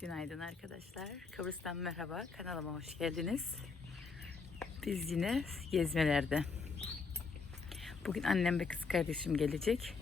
Günaydın arkadaşlar. Kıbrıs'tan merhaba. Kanalıma hoş geldiniz. Biz yine gezmelerde. Bugün annem ve kız kardeşim gelecek.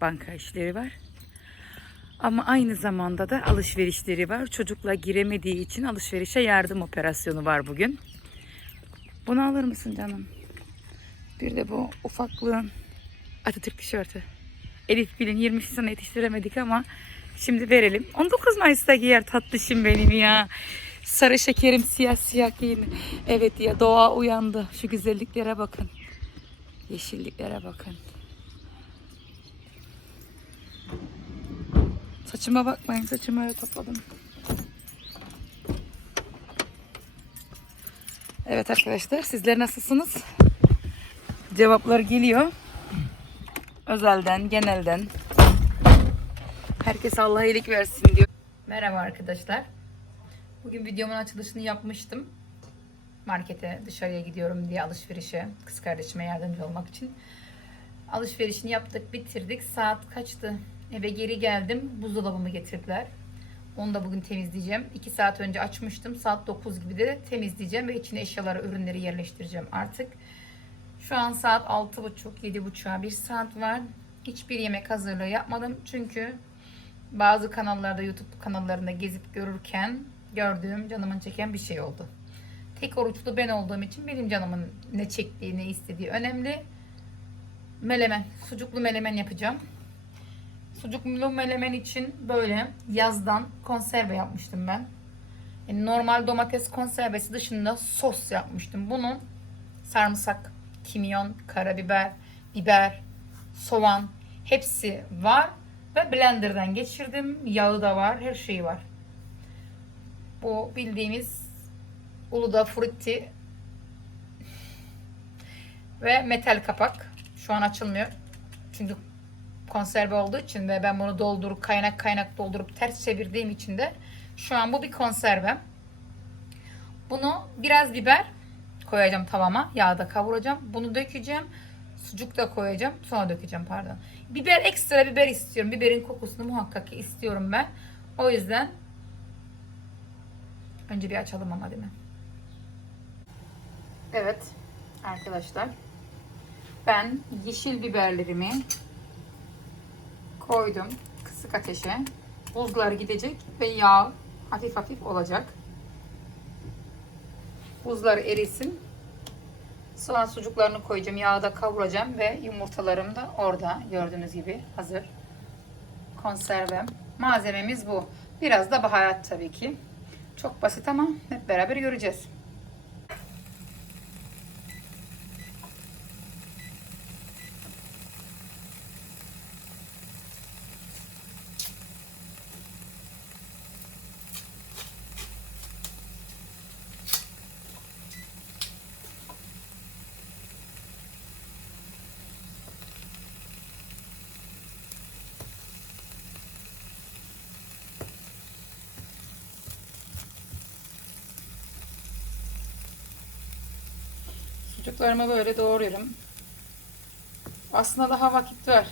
Banka işleri var. Ama aynı zamanda da alışverişleri var. Çocukla giremediği için alışverişe yardım operasyonu var bugün. Bunu alır mısın canım? Bir de bu ufaklığın Atatürk tişörtü. Elif Gül'ün 20 sana yetiştiremedik ama şimdi verelim. 19 Mayıs'ta giyer tatlışım benim ya. Sarı şekerim siyah siyah giyin. Evet ya doğa uyandı. Şu güzelliklere bakın. Yeşilliklere bakın. Saçıma bakmayın. Saçımı öyle topladım. Evet arkadaşlar sizler nasılsınız? Cevaplar geliyor. Özelden, genelden. Herkes Allah iyilik versin diyor. Merhaba arkadaşlar. Bugün videomun açılışını yapmıştım. Markete dışarıya gidiyorum diye alışverişe kız kardeşime yardımcı olmak için. Alışverişini yaptık, bitirdik. Saat kaçtı? Eve geri geldim. Buzdolabımı getirdiler. Onu da bugün temizleyeceğim. 2 saat önce açmıştım. Saat 9 gibi de temizleyeceğim ve içine eşyaları, ürünleri yerleştireceğim artık. Şu an saat 6.30, 7.30'a bir saat var. Hiçbir yemek hazırlığı yapmadım. Çünkü bazı kanallarda, YouTube kanallarında gezip görürken gördüğüm, canımın çeken bir şey oldu. Tek oruçlu ben olduğum için benim canımın ne çektiği, ne istediği önemli. Melemen, sucuklu melemen yapacağım. Sucuklu melemen için böyle yazdan konserve yapmıştım ben. Yani normal domates konservesi dışında sos yapmıştım. Bunun sarımsak, kimyon, karabiber, biber, soğan hepsi var ve blenderdan geçirdim. Yağı da var, her şeyi var. Bu bildiğimiz Uludağ Frutti ve metal kapak. Şu an açılmıyor. Çünkü konserve olduğu için ve ben bunu doldurup kaynak kaynak doldurup ters çevirdiğim için de şu an bu bir konserve. Bunu biraz biber koyacağım tavama. Yağda kavuracağım. Bunu dökeceğim. Sucuk da koyacağım. Sonra dökeceğim pardon. Biber ekstra biber istiyorum. Biberin kokusunu muhakkak ki istiyorum ben. O yüzden önce bir açalım ama değil mi? Evet arkadaşlar. Ben yeşil biberlerimi koydum kısık ateşe. Buzlar gidecek ve yağ hafif hafif olacak. Buzlar erisin. Soğan sucuklarını koyacağım. Yağda kavuracağım ve yumurtalarım da orada gördüğünüz gibi hazır. Konservem. Malzememiz bu. Biraz da baharat tabii ki. Çok basit ama hep beraber göreceğiz. Sucuklarımı böyle doğruyorum. Aslında daha vakit var.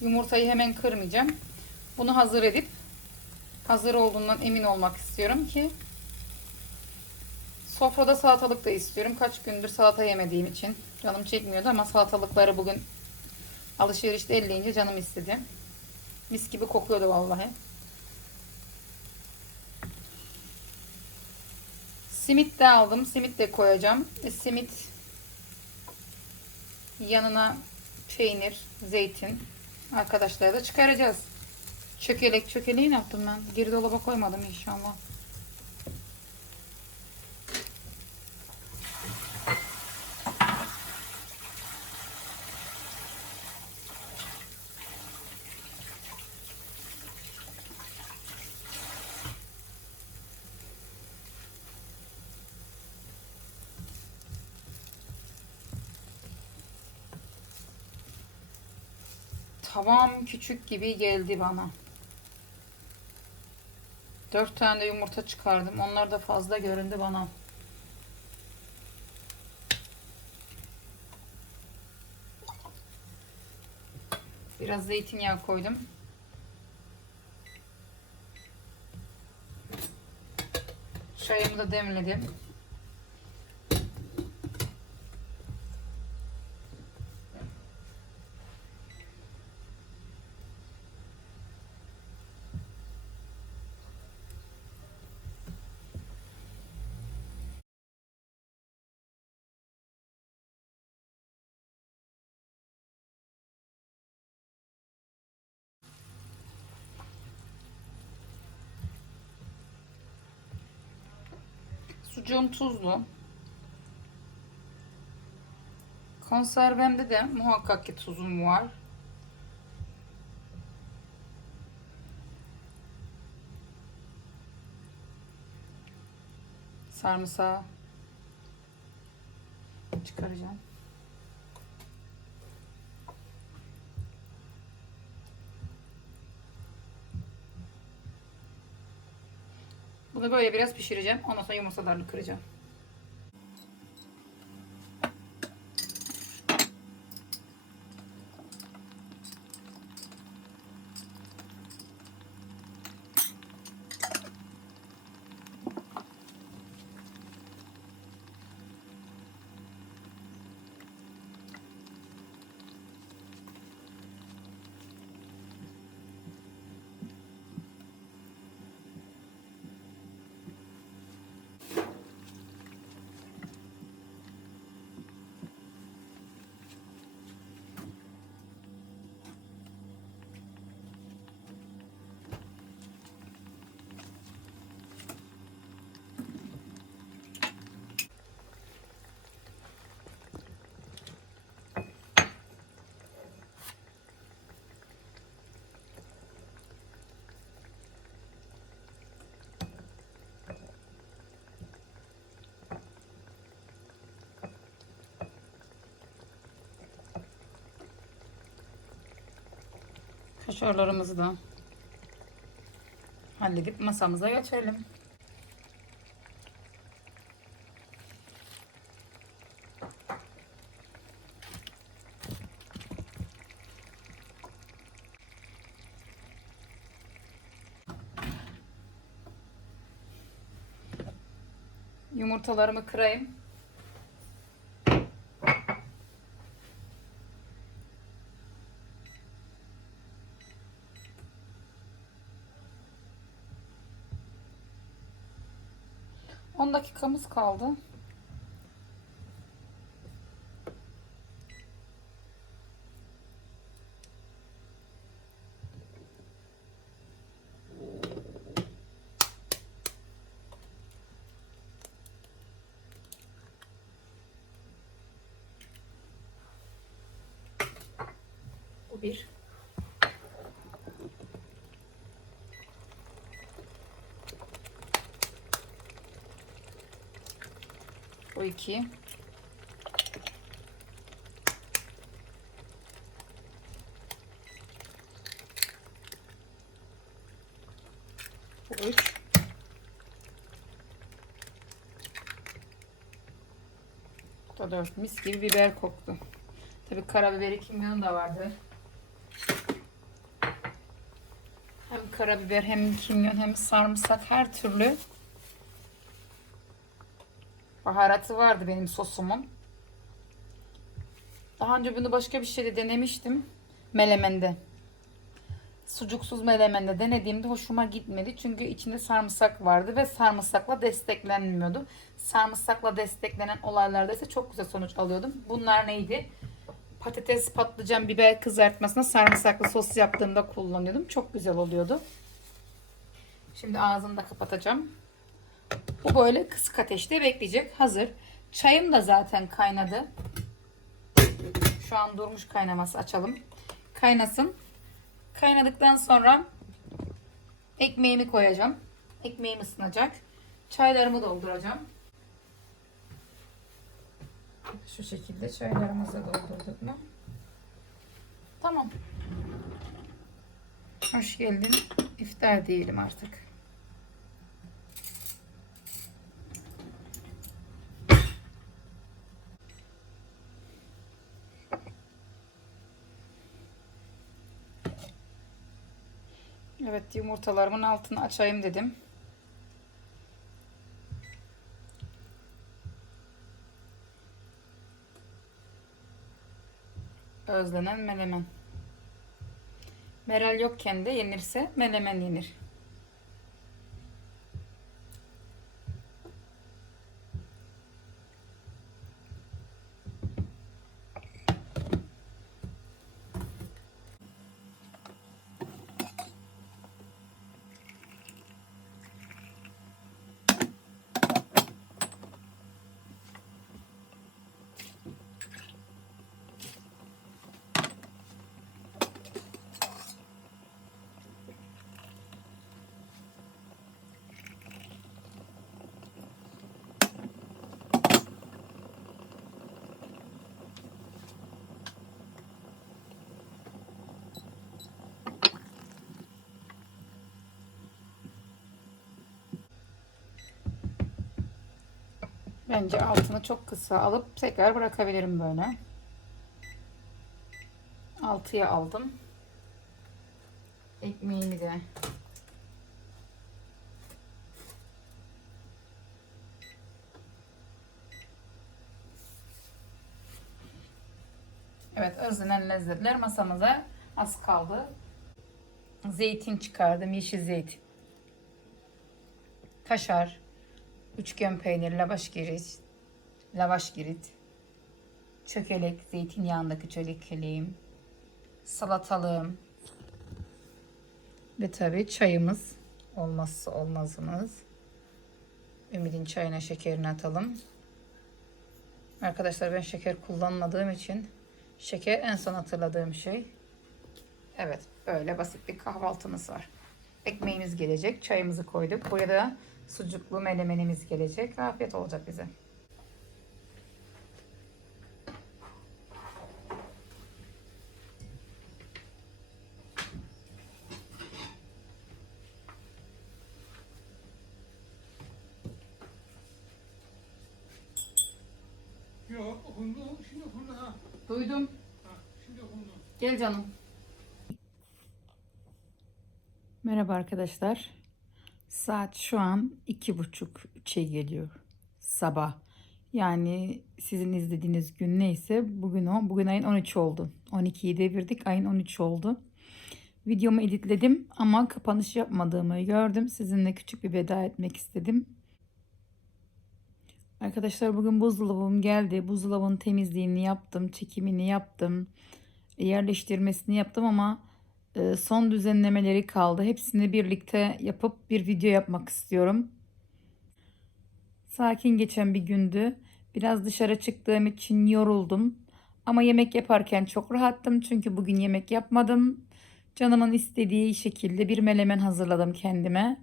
Yumurtayı hemen kırmayacağım. Bunu hazır edip hazır olduğundan emin olmak istiyorum ki sofrada salatalık da istiyorum. Kaç gündür salata yemediğim için canım çekmiyordu ama salatalıkları bugün alışverişte elleyince canım istedi. Mis gibi kokuyordu vallahi. Simit de aldım. Simit de koyacağım. E, simit yanına peynir, zeytin arkadaşlar da çıkaracağız. Çökelek çökeleği ne yaptım ben? Geri dolaba koymadım inşallah. Tavam küçük gibi geldi bana. Dört tane de yumurta çıkardım. Onlar da fazla göründü bana. Biraz zeytinyağı koydum. Çayımı da demledim. Sucuğum tuzlu. Konservemde de muhakkak ki tuzum var. Sarımsağı çıkaracağım. Bunu böyle biraz pişireceğim. Ondan sonra yumurtalarını kıracağım. Kaşarlarımızı da halledip masamıza geçelim. Yumurtalarımı kırayım. Dakikamız kaldı. Bu bir. İki. Bu üç. Bu da dört. Mis gibi biber koktu. Tabii karabiberi kimyon da vardı. Hem karabiber hem kimyon hem sarımsak her türlü baharatı vardı benim sosumun. Daha önce bunu başka bir şeyde denemiştim. Melemende. Sucuksuz melemende denediğimde hoşuma gitmedi. Çünkü içinde sarımsak vardı ve sarımsakla desteklenmiyordu. Sarımsakla desteklenen olaylarda ise çok güzel sonuç alıyordum. Bunlar neydi? Patates, patlıcan, biber kızartmasına sarımsaklı sos yaptığımda kullanıyordum. Çok güzel oluyordu. Şimdi ağzını da kapatacağım. Bu böyle kısık ateşte bekleyecek. Hazır. Çayım da zaten kaynadı. Şu an durmuş kaynaması. Açalım. Kaynasın. Kaynadıktan sonra ekmeğimi koyacağım. Ekmeğim ısınacak. Çaylarımı dolduracağım. Şu şekilde çaylarımızı doldurduk mu? Tamam. Hoş geldin. İftar diyelim artık. Evet yumurtalarımın altını açayım dedim. Özlenen melemen. Meral yokken de yenirse melemen yenir. Bence altını çok kısa alıp tekrar bırakabilirim böyle. Altıya aldım. Ekmeğimi de Evet özlenen lezzetler masamıza az kaldı. Zeytin çıkardım. Yeşil zeytin. Kaşar. Üçgen peynir, lavaş girit. Lavaş girit. Çökelek, zeytinyağındaki çökeleğim. Salatalığım. Ve tabii çayımız. Olmazsa olmazımız. Ümidin çayına şekerini atalım. Arkadaşlar ben şeker kullanmadığım için şeker en son hatırladığım şey. Evet böyle basit bir kahvaltımız var. Ekmeğimiz gelecek. Çayımızı koyduk. Buraya da sucuklu menemenimiz gelecek. Afiyet olacak bize. Yok okundu. Şimdi okundu ha. Duydum. ha. Şimdi okundu. Gel canım. Merhaba arkadaşlar. Saat şu an iki buçuk üçe geliyor. Sabah. Yani sizin izlediğiniz gün neyse bugün o. Bugün ayın 13 oldu. 12'yi devirdik. Ayın 13 oldu. Videomu editledim ama kapanış yapmadığımı gördüm. Sizinle küçük bir veda etmek istedim. Arkadaşlar bugün buzdolabım geldi. Buzdolabının temizliğini yaptım, çekimini yaptım, yerleştirmesini yaptım ama son düzenlemeleri kaldı. Hepsini birlikte yapıp bir video yapmak istiyorum. Sakin geçen bir gündü. Biraz dışarı çıktığım için yoruldum. Ama yemek yaparken çok rahattım çünkü bugün yemek yapmadım. Canımın istediği şekilde bir melemen hazırladım kendime.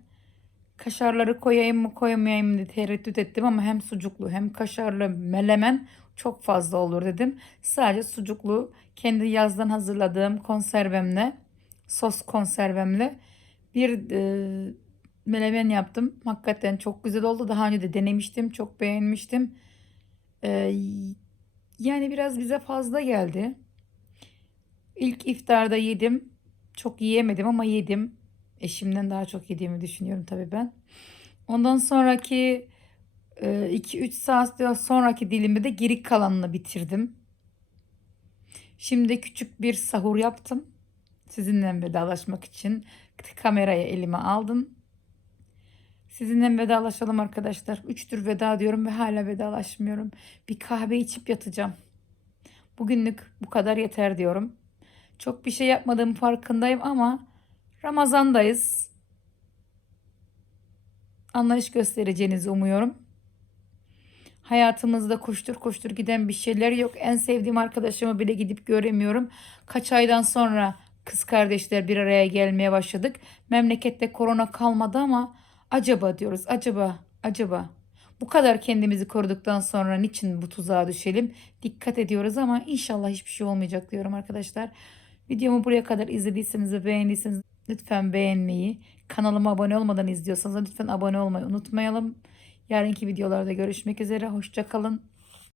Kaşarları koyayım mı koymayayım diye tereddüt ettim ama hem sucuklu hem kaşarlı melemen çok fazla olur dedim. Sadece sucuklu kendi yazdan hazırladığım konservemle sos konservemle bir e, melemen yaptım. Hakikaten çok güzel oldu. Daha önce de denemiştim. Çok beğenmiştim. E, yani biraz bize fazla geldi. İlk iftarda yedim. Çok yiyemedim ama yedim. Eşimden daha çok yediğimi düşünüyorum tabii ben. Ondan sonraki 2-3 saat sonraki dilimi de geri kalanını bitirdim. Şimdi küçük bir sahur yaptım. Sizinle vedalaşmak için kamerayı elime aldım. Sizinle vedalaşalım arkadaşlar. Üçtür veda diyorum ve hala vedalaşmıyorum. Bir kahve içip yatacağım. Bugünlük bu kadar yeter diyorum. Çok bir şey yapmadığım farkındayım ama Ramazandayız. Anlayış göstereceğinizi umuyorum. Hayatımızda koştur koştur giden bir şeyler yok. En sevdiğim arkadaşımı bile gidip göremiyorum. Kaç aydan sonra kız kardeşler bir araya gelmeye başladık. Memlekette korona kalmadı ama acaba diyoruz. Acaba, acaba. Bu kadar kendimizi koruduktan sonra niçin bu tuzağa düşelim? Dikkat ediyoruz ama inşallah hiçbir şey olmayacak diyorum arkadaşlar. Videomu buraya kadar izlediyseniz ve beğendiyseniz lütfen beğenmeyi, kanalıma abone olmadan izliyorsanız lütfen abone olmayı unutmayalım. Yarınki videolarda görüşmek üzere. Hoşçakalın.